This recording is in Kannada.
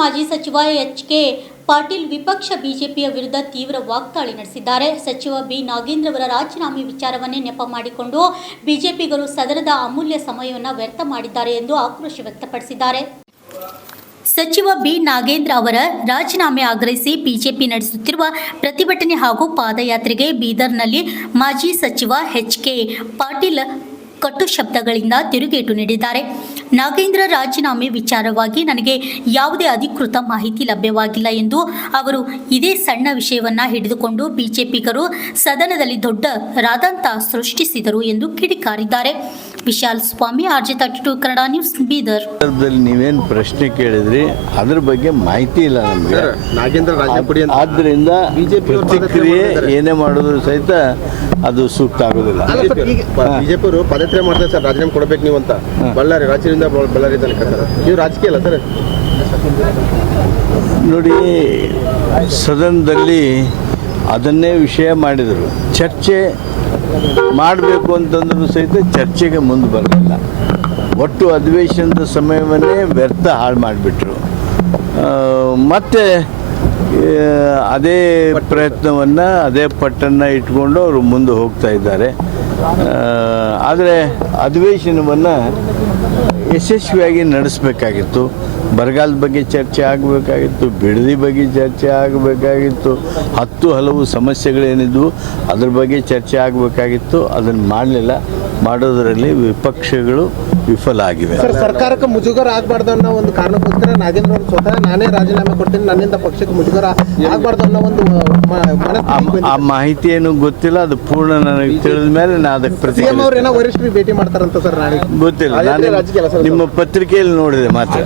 ಮಾಜಿ ಸಚಿವ ಎಚ್.ಕೆ. ಪಾಟೀಲ್ ವಿಪಕ್ಷ ಬಿಜೆಪಿಯ ವಿರುದ್ಧ ತೀವ್ರ ವಾಗ್ದಾಳಿ ನಡೆಸಿದ್ದಾರೆ. ಸಚಿವ ಬಿ. ನಾಗೇಂದ್ರ ಅವರ ರಾಜೀನಾಮೆ ವಿಚಾರವನ್ನೇ ನೆಪ ಮಾಡಿಕೊಂಡು ಬಿಜೆಪಿಗರು ಸದನದ ಅಮೂಲ್ಯ ಸಮಯವನ್ನು ವ್ಯರ್ಥ ಮಾಡಿದ್ದಾರೆ ಎಂದು ಆಕ್ರೋಶ ವ್ಯಕ್ತಪಡಿಸಿದ್ದಾರೆ. ಸಚಿವ ಬಿ. ನಾಗೇಂದ್ರ ಅವರ ರಾಜೀನಾಮೆ ಆಗ್ರಹಿಸಿ ಬಿಜೆಪಿ ನಡೆಸುತ್ತಿರುವ ಪ್ರತಿಭಟನೆ ಹಾಗೂ ಪಾದಯಾತ್ರೆಗೆ ಬೀದರ್ನಲ್ಲಿ ಮಾಜಿ ಸಚಿವ ಎಚ್.ಕೆ. ಪಾಟೀಲ್ ಕಟ್ಟು ಶಬ್ದಗಳಿಂದ ತಿರುಗೇಟು ನೀಡಿದ್ದಾರೆ. ನಾಗೇಂದ್ರ ರಾಜೀನಾಮೆ ವಿಚಾರವಾಗಿ ನನಗೆ ಯಾವುದೇ ಅಧಿಕೃತ ಮಾಹಿತಿ ಲಭ್ಯವಾಗಿಲ್ಲ ಎಂದು ಅವರು ಇದೇ ಸಣ್ಣ ವಿಷಯವನ್ನು ಹಿಡಿದುಕೊಂಡು ಬಿಜೆಪಿಗರು ಸದನದಲ್ಲಿ ದೊಡ್ಡ ರಾದಂತ ಸೃಷ್ಟಿಸಿದರು ಎಂದು ಕಿಡಿಕಾರಿದ್ದಾರೆ. ವಿಶಾಲ್ ಸ್ವಾಮಿ, RJ32 ಕನ್ನಡ ನ್ಯೂಸ್, ಬೀದರ್. ನೀವೇನು ಪ್ರಶ್ನೆ ಕೇಳಿದ್ರಿ ಅದ್ರ ಬಗ್ಗೆ ಮಾಹಿತಿ ಇಲ್ಲ ನಮಗೆ. ನಾಗೇಂದ್ರ ಆದ್ದರಿಂದ ಪ್ರತಿಕ್ರಿಯೆ ಏನೇ ಮಾಡಿದ್ರು ಸಹಿತ ಅದು ಸೂಕ್ತ ಆಗೋದಿಲ್ಲ. ಬಿಜೆಪಿ ಅವರು ಪದಯಾತ್ರೆ ಮಾಡ್ತಾರೆ ಸರ್, ರಾಜೀನಾಮೆ ಕೊಡಬೇಕು ನೀವು ಅಂತ. ಬಳ್ಳಾರಿ ರಾಜ್ಯದಿಂದ ಬಳ್ಳಾರಿ ತನಕ ಸರ್, ನೀವು ರಾಜಕೀಯ ಅಲ್ಲ ಸರ್. ನೋಡಿ, ಸದನದಲ್ಲಿ ಅದನ್ನೇ ವಿಷಯ ಮಾಡಿದರು. ಚರ್ಚೆ ಮಾಡಬೇಕು ಅಂತಂದ್ರೂ ಸಹಿತ ಚರ್ಚೆಗೆ ಮುಂದೆ ಬರಲಿಲ್ಲ. ಒಟ್ಟು ಅಧಿವೇಶನದ ಸಮಯವನ್ನೇ ವ್ಯರ್ಥ ಹಾಳು ಮಾಡಿಬಿಟ್ರು. ಮತ್ತು ಅದೇ ಪ್ರಯತ್ನವನ್ನು, ಅದೇ ಪಟ್ಟನ್ನು ಇಟ್ಕೊಂಡು ಅವರು ಮುಂದೆ ಹೋಗ್ತಾ ಇದ್ದಾರೆ. ಆದರೆ ಅಧಿವೇಶನವನ್ನು ಯಶಸ್ವಿಯಾಗಿ ನಡೆಸಬೇಕಾಗಿತ್ತು. ಬರಗಾಲದ ಬಗ್ಗೆ ಚರ್ಚೆ ಆಗಬೇಕಾಗಿತ್ತು, ಬಿಡದಿ ಬಗ್ಗೆ ಚರ್ಚೆ ಆಗಬೇಕಾಗಿತ್ತು, ಹಲವು ಸಮಸ್ಯೆಗಳೇನಿದ್ವು ಅದ್ರ ಬಗ್ಗೆ ಚರ್ಚೆ ಆಗಬೇಕಾಗಿತ್ತು. ಅದನ್ನು ಮಾಡಲಿಲ್ಲ. ಮಾಡೋದರಲ್ಲಿ ವಿಪಕ್ಷಗಳು ವಿಫಲ ಆಗಿವೆ. ಸರ್ಕಾರಕ್ಕೆ ಮುಜುಗರ ಆಗಬಾರ್ದು ಅನ್ನೋ ಒಂದು ಕಾರಣಕ್ಕೋಸ್ಕರ ನಾಗೇಂದ್ರ ಅವರು ಸ್ವತಃ ನಾನೇ ರಾಜೀನಾಮೆ ಕೊಡ್ತೀನಿ, ನನ್ನಿಂದ ಪಕ್ಷಕ್ಕೆ ಮುಜುಗರ ಆಗಬಾರ್ದು ಅನ್ನೋ ಒಂದು ಆ ಮಾಹಿತಿ ಏನು ಗೊತ್ತಿಲ್ಲ. ಅದು ಪೂರ್ಣ ನನಗೆ ತಿಳಿದ ಮೇಲೆ ನಾನು ಅದಕ್ಕೆ ಪ್ರತಿಕ್ರಿಯೆ ವರಿಷ್ಠರಿಗೆ ಭೇಟಿ ಮಾಡ್ತಾರಂತ ಸರ್. ಗೊತ್ತಿಲ್ಲ. ನಾನು ನಿಮ್ಮ ಪತ್ರಿಕೆಯಲ್ಲಿ ನೋಡಿದೆ ಮಾತ್ರ.